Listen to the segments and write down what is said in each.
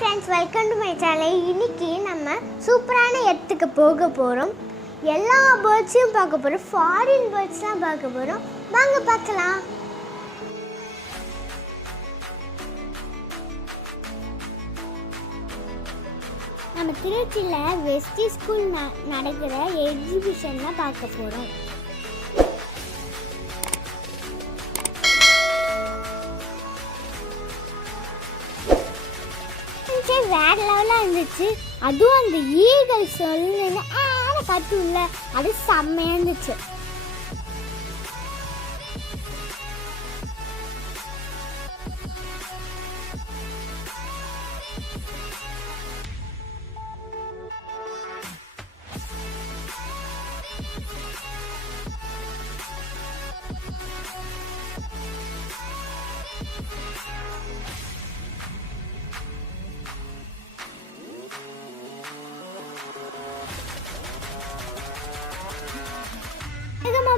friends, welcome to my channel. இன்னைக்கு நம்ம சூப்பரான இடத்துக்கு போக போறோம். எல்லா பேர்ட்ஸையும் பார்க்க போறோம். ஃபாரின் பேர்ட்ஸ் தான் பார்க்க போறோம். வாங்க பார்க்கலாம். நம்ம திருச்சியில வெஸ்டி ஸ்கூல் நடக்கிற எக்ஸிபிஷன் தான் பார்க்க போறோம். வேற லெவலாக இருந்துச்சு. அதுவும் அந்த ஈகல் சொல்லுன்னு கத்துல அது செம்மையா இருந்துச்சு.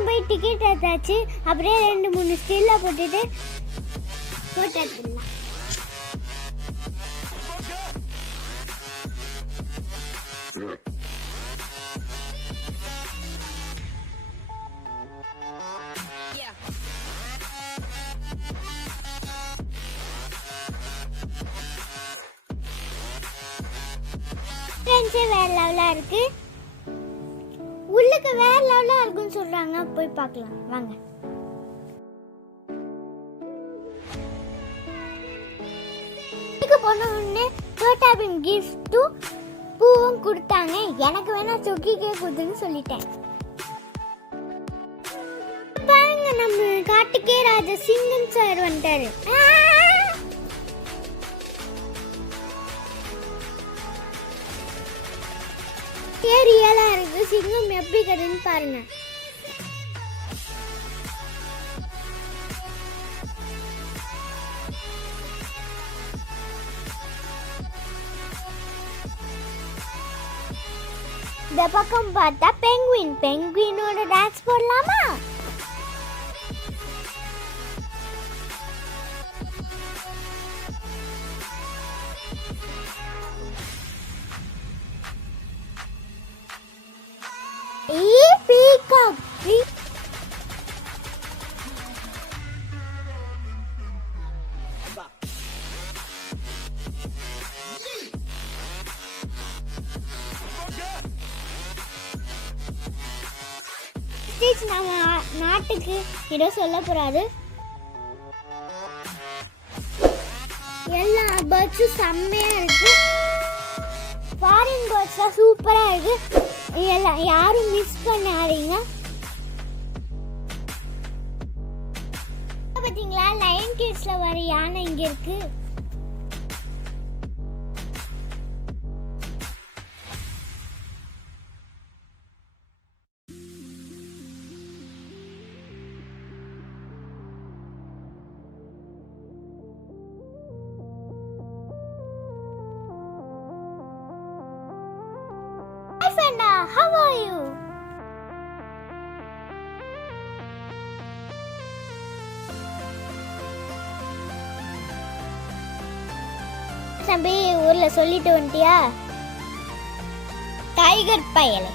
போய் டிக்கெட் எடுத்தாச்சு. அப்படியே 2-3 ஸ்டில்ல போட்டுட்டு போட்டோ எடுத்துடலாம். வேற லெவலா இருக்கு. உள்ளுக்கு வேற லெவலா இருக்குன்னு சொல்றாங்க. போய் பார்க்கலாம் வாங்க. இதுக்கு போன உடனே சோட்டா பீம் கிஃப்ட் பூவும் கொடுத்தாங்க. எனக்கு வேணா சொக்கி கேக் கொடுத்துன்னு சொல்லிட்டேன். பாருங்க, நம்ம காட்டுக்கே ராஜா சிங்கம் சார் வந்துட்டாரு. ரியலா இருக்கு. சிங்கம் எப்படி கருன்னு பாருங்க. இந்த பக்கம் பார்த்தா பெங்குயினோட டான்ஸ் போடலாமா? நம்ம நாட்டுக்கு ஏதோ சொல்ல போறாரு. எல்லா பேர்ட்ஸும் செம்மையா இருக்கு. ஃபாரின் பேர்ட்ஸ் சூப்பரா இருக்கு. எல்லாம் யாரும் மிஸ் பண்ணாதீங்க. பாத்தீங்களா, லயன் கிட்ஸ்ல வர யானை இங்க இருக்கு. How are you? தம்பி, ஊர்ல சொல்லிட்டு வந்துட்டியா? டைகர் பயலே.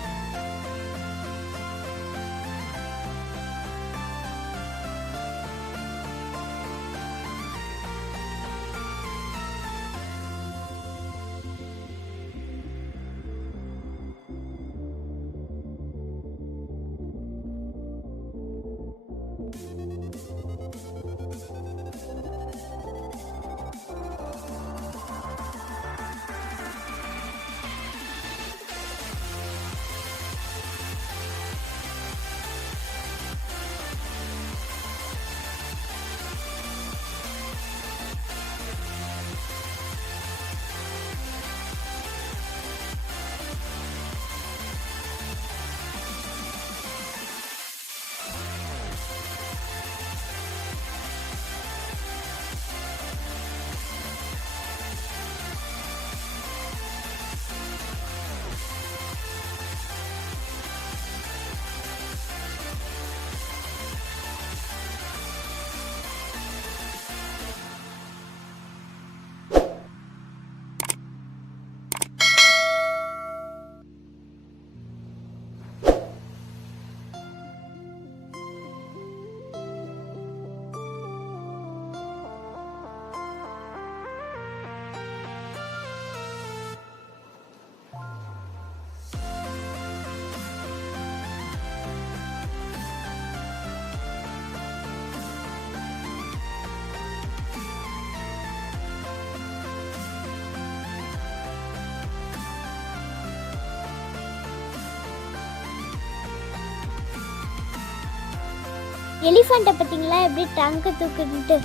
எலிஃபண்ட்டை பார்த்தீங்களா எப்படி டங்க தூக்கிட்டு.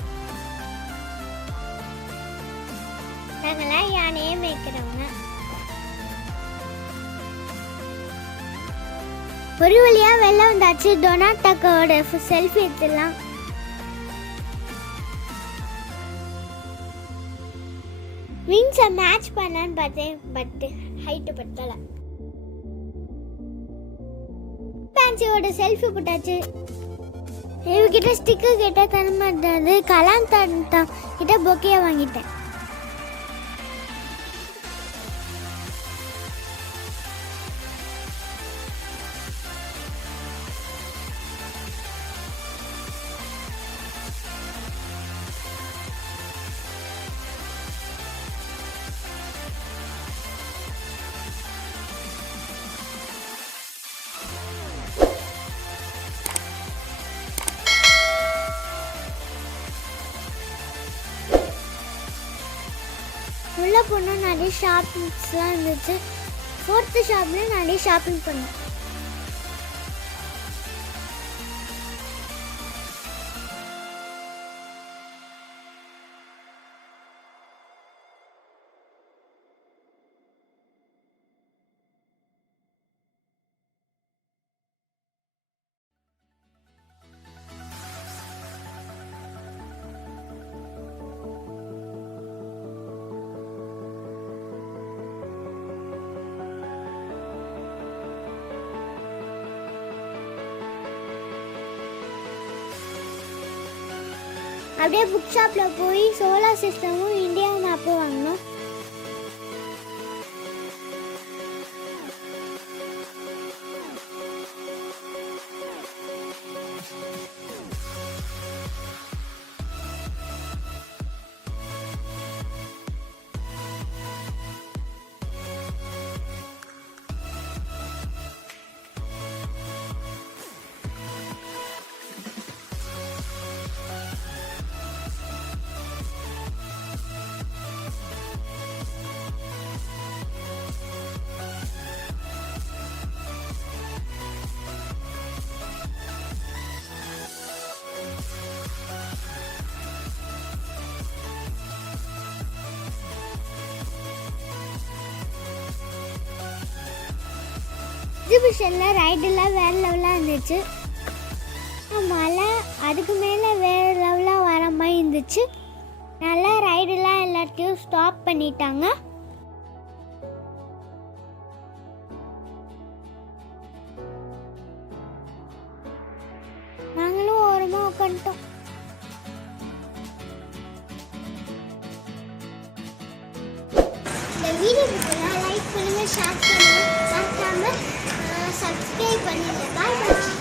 நாங்களாம் யானையே மேய்க்கிறவங்க. ஒரு வழியா வெளில வந்தாச்சு. டொனாட்டாக்கோட செல்ஃபி எடுத்துடலாம். விங்ஸை மேட்ச் பண்ணான்னு பார்த்தேன், பட் ஹைட்டு பத்தல. பேன்சியோட செல்ஃபி போட்டாச்சு. இவகிட்ட ஸ்டிக்கர் கேட்டால் தர மாட்டாது. கலாம் தான் கிட்ட பொக்கையை வாங்கிட்டேன். உள்ள போனால் நிறைய ஷாப்பிங்ஸ்லாம் இருந்துச்சு. 4th ஷாப்லேயும் நிறைய ஷாப்பிங் பண்ணோம். அப்படியே புக் ஷாப்பில் போய் சோலார் சிஸ்டமும் இந்தியா மேப்பும் வாங்கினோம். எக்ஸிபிஷனில் ரைடெல்லாம் வேறு லெவலாக இருந்துச்சு. மழை அதுக்கு மேலே வேறு லெவலாக வர மாதிரி இருந்துச்சு. நல்லா ரைடெல்லாம் எல்லாத்தையும் ஸ்டாப் பண்ணிட்டாங்க. நாங்களும் ஓரமாக உட்காந்துட்டோம். இந்த வீடியோ லைக் பண்ணுங்கள், ஷேர் பண்ணுங்கள், மறக்காம சப்ஸ்கிரைப் பண்ணுங்கள். பாய் பாய்.